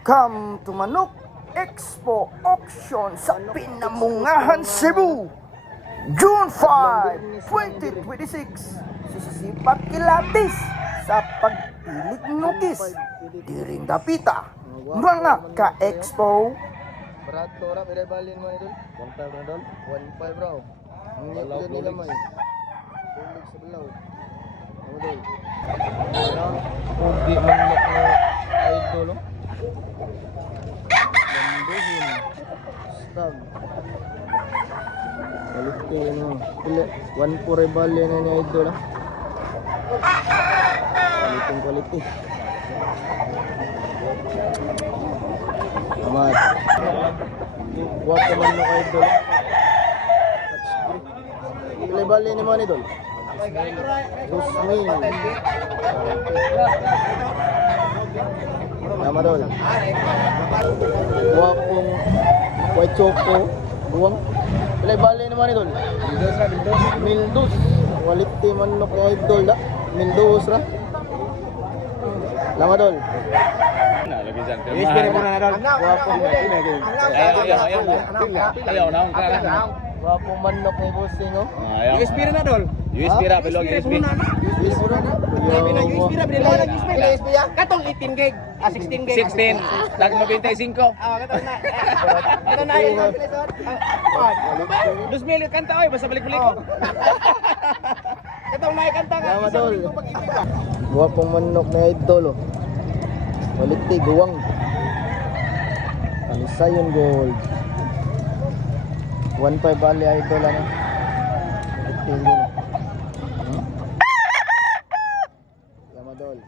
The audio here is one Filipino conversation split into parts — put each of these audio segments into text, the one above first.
Welcome to Manok Expo Auction sa Pinamungahan, Cebu. June 5, 2026. Sisipag kilatis sa pagpilig nukis. Diring dapita. Mga ka-expo. Barato ra, pwede balin mo ito? 1.5 na doon? 1.5 raw. Ang niyot nila mo eh. Bulig sa balaw. Ano doon? Ano? Pugi manok na idol, no? Lambuhin. Stag. Quality, ano? Pili. 1.4 balin na ni idol, no? Quality. Amat. Wapo man no kayo idol. Pili bali ni mo ni idol? 2,000. Tama dol. Wapong white choco. Buwang. Pili bali ni mo ni idol? 1,200. Quality man no kayo idol da. 1,200 ra. Lama dol. Espera po na doon. Ayaw na ang kara. Wapo manok ni bossing oh. Espera na dol. USB ra bilog USB. Katong 18 gig, 16 gig. 16. Lag mo 25. Katong na. Katong na. 2,000 kanta oy, basta balik-balik ko. Katong na kanta nga. Tama dol. Wapong manok na idol oh. Quality guwang. Alisayon gold. 1.5 bali idol ano. Quality gold. Tama dol.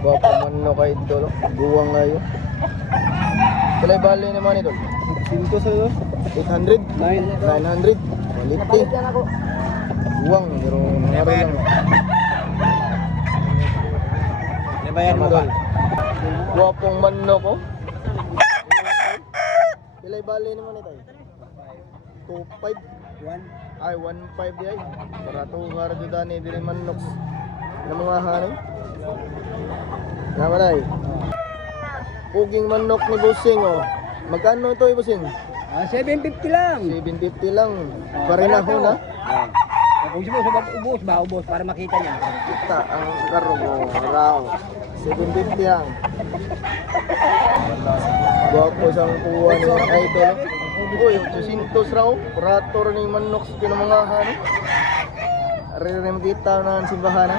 Wapong manok idol oh. Guwang ngayon. Kalay bali naman idol. 5 sa iyo. 800. 900. Quality. Guwang pero nangaro lang. Nabayan mo ba? Wapong manok ko. Pilay bali naman ito. 2.5 ay 1.5 di ay. Para to gardo dani diri manok. Na mga hanay. Naman ay. Puging manok ni Bossing oh. Magkano ito Bossing? 750 lang. 750 lang. Pareho na. Kung siya ubos ba, ubos para makita niya. Kita ang karo ko. Raw. 750 lang. Guwapo sang kuha ni idol. Uy, 200 raw. Operator ni manok sa pinamangahan. Rin kita na ang simbahan ha.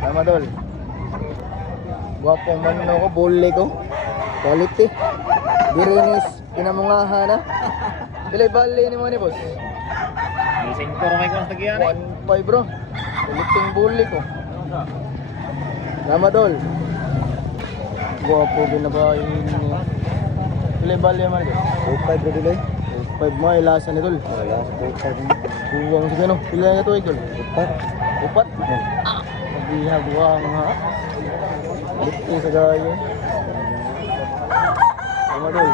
Tama dol. Guwapong manok ko, buli ko. Quality. Birinis, pinamangahan ha. Pilay bali ni mo ni boss. Ising ko ron kay ko sa giyan. 1.5 bro. Qualiting buli ko. Tama dol. Guwapo binabayin niya. Pilay bali naman ito. 2.5 bro dilay. 2.5 mo, ilasan ni dol. Buwang sa gano. Pilay na ito idol. 4. 4? Magbihag buwang ha. Liti sa gaya. Tama dol.